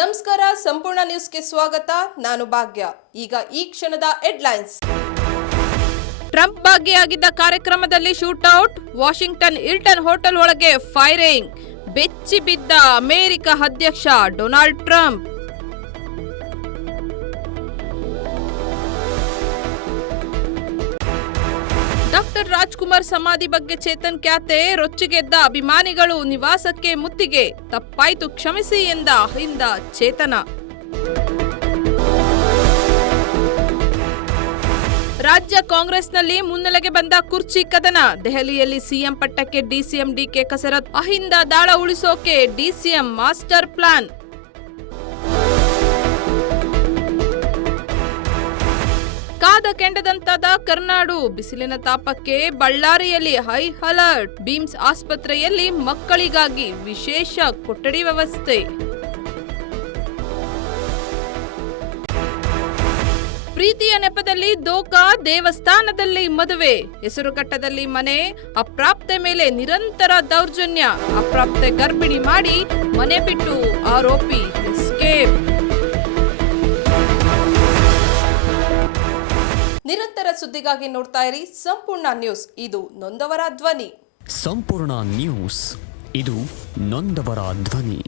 ನಮಸ್ಕಾರ, ಸಂಪೂರ್ಣ ನ್ಯೂಸ್ಗೆ ಸ್ವಾಗತ. ನಾನು ಭಾಗ್ಯ. ಈಗ ಈ ಕ್ಷಣದ ಹೆಡ್ಲೈನ್ಸ್. ಟ್ರಂಪ್ ಭಾಗಿಯಾಗಿದ್ದ ಕಾರ್ಯಕ್ರಮದಲ್ಲಿ ಶೂಟ್ಔಟ್, ವಾಷಿಂಗ್ಟನ್ ಹಿಲ್ಟನ್ ಹೋಟೆಲ್ ಒಳಗೆ ಫೈರಿಂಗ್, ಬೆಚ್ಚಿ ಬಿದ್ದ ಅಮೆರಿಕ ಅಧ್ಯಕ್ಷ ಡೊನಾಲ್ಡ್ ಟ್ರಂಪ್. ಡಾಕ್ಟರ್ ರಾಜ್ಕುಮಾರ್ ಸಮಾಧಿ ಬಗ್ಗೆ ಚೇತನ್ ಖ್ಯಾತೆ ರೊಚ್ಚಿಗೆದ್ದ ಅಭಿಮಾನಿಗಳು ನಿವಾಸಕ್ಕೆ ಮುತ್ತಿಗೆ, ತಪ್ಪಾಯ್ತು ಕ್ಷಮಿಸಿ ಎಂದ ಅಹಿಂದ ಚೇತನ. ರಾಜ್ಯ ಕಾಂಗ್ರೆಸ್ನಲ್ಲಿ ಮುನ್ನೆಲೆಗೆ ಬಂದ ಕುರ್ಚಿ ಕದನ, ದೆಹಲಿಯಲ್ಲಿ ಸಿಎಂ ಪಟ್ಟಕ್ಕೆ ಡಿಸಿಎಂ ಡಿಕೆ ಕಸರತ್, ಅಹಿಂದ ದಾಳ ಉಳಿಸೋಕೆ ಡಿಸಿಎಂ ಮಾಸ್ಟರ್ ಪ್ಲಾನ್. ಕಾದ ಕೆಂಡದಂತಾದ ಕರ್ನಾಡು, ಬಿಸಿಲಿನ ತಾಪಕ್ಕೆ ಬಳ್ಳಾರಿಯಲ್ಲಿ ಹೈ ಅಲರ್ಟ್, ಬಿಮ್ಸ್ ಆಸ್ಪತ್ರೆಯಲ್ಲಿ ಮಕ್ಕಳಿಗಾಗಿ ವಿಶೇಷ ಕೊಠಡಿ ವ್ಯವಸ್ಥೆ. ಪ್ರೀತಿಯ ನೆಪದಲ್ಲಿ ದೋಖಾ, ದೇವಸ್ಥಾನದಲ್ಲಿ ಮದುವೆ, ಹೆಸರುಘಟ್ಟದಲ್ಲಿ ಮನೆ, ಅಪ್ರಾಪ್ತೆ ಮೇಲೆ ನಿರಂತರ ದೌರ್ಜನ್ಯ, ಅಪ್ರಾಪ್ತೆ ಗರ್ಭಿಣಿ ಮಾಡಿ ಮನೆ ಬಿಟ್ಟು ಆರೋಪಿ ಎಸ್ಕೇಪ್. ನಿರಂತರ ಸುದ್ದಿಗಾಗಿ ನೋಡ್ತಾ ಇರಿ ಸಂಪೂರ್ಣ ನ್ಯೂಸ್. ಇದು ನೊಂದವರ ಧ್ವನಿ. ಸಂಪೂರ್ಣ ನ್ಯೂಸ್, ಇದು ನೊಂದವರ ಧ್ವನಿ.